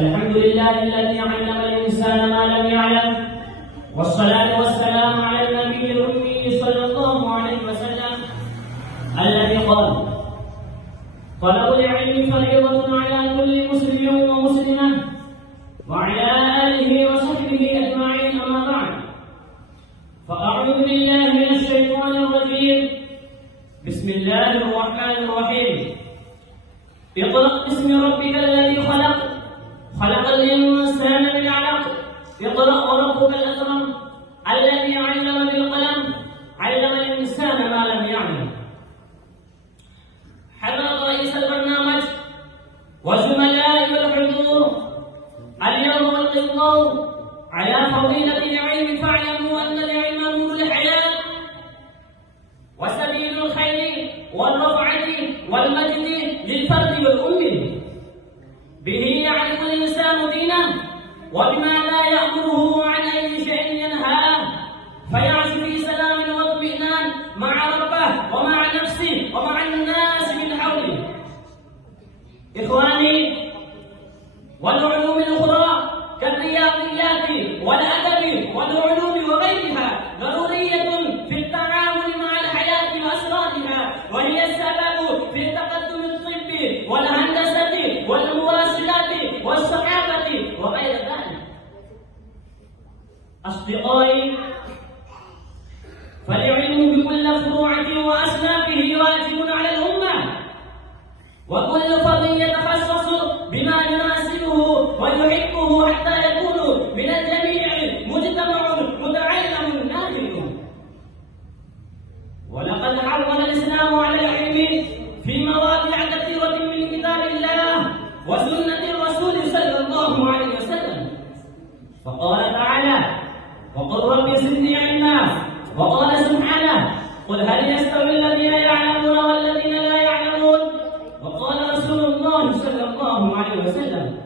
الحمد لله الذي علم الإنسان ما لم يعلم، والصلاة والسلام على النبي الأمي صلى الله عليه وسلم الذي قال: طلب العلم فريضة على كل مسلم ومسلمة وعلى آله وصحبه أجمعين، أما بعد، فأعوذ بالله من الشيطان الرجيم. بسم الله الرحمن الرحيم. اقرأ باسم ربك الذي خلق، خلق الإنسان من علق، اقرأ وربك الأكرم الذي علم بالقلم، علم الإنسان ما لم يعلم. حضرة رئيس البرنامج وزملائي والحضور، اليوم ألقي الضوء على فضيلة العلم، فاعلموا أن العلم نور الحياة وسبيل الخير والرفعة والمجد للفرد والأمة. به يعرف الإنسان دينه وبماذا يأمره عن أي شيء ينهاه، فيعيش في سلام واطمئنان مع ربه ومع نفسه ومع الناس من حوله. إخواني، والعلوم الأخرى كالرياضيات والأدب والعلوم وغيرها ضرورية في التعامل مع الحياة وأسرارها، وهي السبب في التقدم الطبي والهندسة والمواصلات والصحافة وغير ذلك. أصدقائي، فالعلم بكل فروعه وأصنافه واجب على الأمة، وكل فرد يتخصص بما يناسبه ويحبه حتى يكون من الجميع مجتمع متعلم نافع. ولقد حرم الإسلام على العلم في مواضع كثيرة من كتاب الله وسنة الرسول صلى الله عليه وسلم، فقال تعالى: وقل رب زدني علما. وقال سبحانه: قل هل يستوي الذين يعلمون والذين لا يعلمون. وقال رسول الله صلى الله عليه وسلم: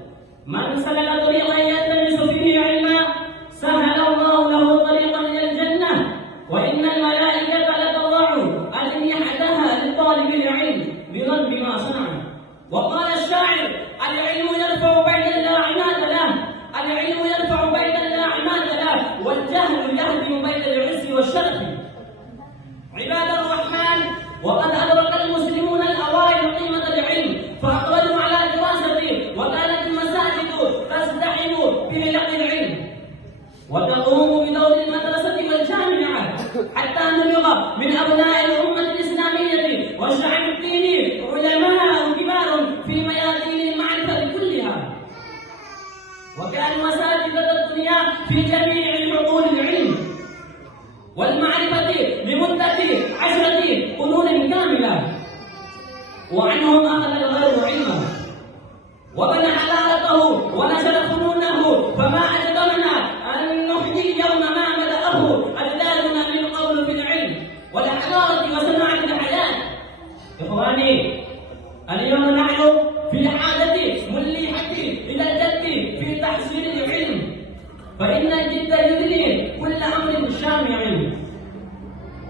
من سلك طريقا يلتمس فيه علما سهل الله له طريقا الى الجنه، وان الملائكه لتضع اجنحتها لطالب العلم بضرب ما صنع. وقال الشاعر: العلم يرفع بيتا لا عماد له، العلم يرفع بيتا لا عماد له، والجهل يهدم بيت العز والشرف. عباد الرحمن، وقد أدرك المسلمون الأوائل قيمة العلم فأقبلوا على دراسته، وكانت المساجد تزدحم بحلق العلم وتقوم بدور المدرسة والجامعة حتى نبغ من أبناء الأمة الإسلامية والشعب الديني علماء كبار في ميادين المعرفة كلها. وكان مساجد الدنيا في جميع حقول العلم والمعرفة لمدة 10 قرون كاملة، وعنهم أخذ الغير علمه وبنى حضارته ونشر فنونه، فما أجدرنا أن نحيي اليوم ما بدأه أجدادنا من قول في العلم والحضارة وصناعة الحياة. إخواني، اليوم نحن في حاجة مليحة إلى الجد في تحصيل العلم، فإن الجد يدري كل أمر شامع.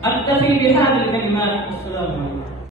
أكتفي بهذا